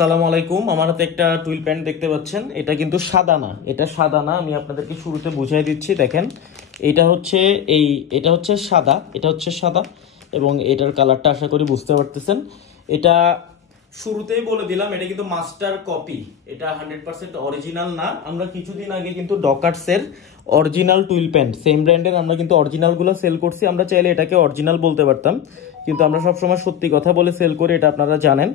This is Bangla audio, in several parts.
আসসালামু আলাইকুম। আমার হাতে একটা টুইল প্যান্ট দেখতে পাচ্ছেন। এটা কিন্তু সাদা না, এটা সাদা না। আমি আপনাদেরকে শুরুতে বুঝিয়ে দিচ্ছি। দেখেন, এটা হচ্ছে এই এটা হচ্ছে সাদা, এটা হচ্ছে সাদা এবং এটার কালারটা আশা করি বুঝতে পারতেছেন। এটা শুরুতেই বলে দিলাম, এটা কিন্তু মাস্টার কপি, এটা 100% অরিজিনাল না। আমরা কিছুদিন আগে কিন্তু ডকার্সের অরিজিনাল টুইল প্যান্ট, সেম ব্র্যান্ডের, আমরা কিন্তু অরিজিনালগুলো সেল করছি। আমরা চাইলে এটাকে অরিজিনাল বলতে পারতাম, কিন্তু আমরা সবসময় সত্যি কথা বলে সেল করি, এটা আপনারা জানেন।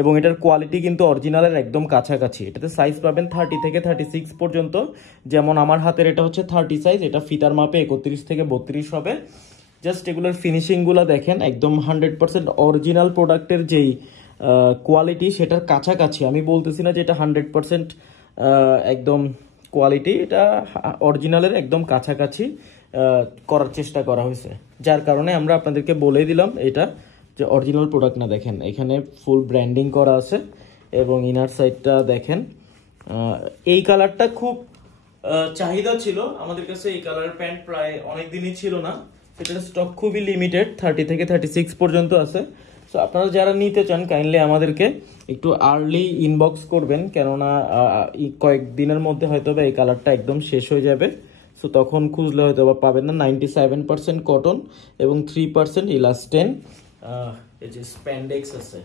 এবং এটার কোয়ালিটি কিন্তু অরিজিনালের একদম কাছাকাছি। এটাতে সাইজ পাবেন 30 থেকে 36 পর্যন্ত। যেমন আমার হাতের এটা হচ্ছে 30 সাইজ, এটা ফিতার মাপে 31 থেকে 32 হবে। জাস্ট এগুলোর ফিনিশিংগুলো দেখেন, একদম 100% অরিজিনাল প্রোডাক্টের যেই কোয়ালিটি সেটার কাছাকাছি। আমি বলতেছি না যে এটা 100% একদম কোয়ালিটি, এটা অরিজিনালের একদম কাছাকাছি করার চেষ্টা করা হয়েছে, যার কারণে আমরা আপনাদেরকে বলে দিলাম এটা যে অরিজিনাল প্রোডাক্ট না। দেখেন এখানে ফুল ব্র্যান্ডিং করা আছে এবং ইনার সাইডটা দেখেন। এই কালারটা খুব চাহিদা ছিল আমাদের কাছে। এই কালারের প্যান্ট প্রায় অনেক দিনই ছিল না, এটার স্টক খুবই লিমিটেড, 30 থেকে 36 পর্যন্ত আছে। সো আপনারা যারা নিতে চান কাইন্ডলি আমাদেরকে একটু আর্লি ইনবক্স করবেন, কেননা কয়েকদিনের মধ্যে হয়তো বা এই কালারটা একদম শেষ হয়ে যাবে। সো তখন খুঁজলে হয়তো বা পাবেন না। 97% কটন এবং 3% ইলাস্টেন, এই যে স্প্যান্ডেক্স আছে।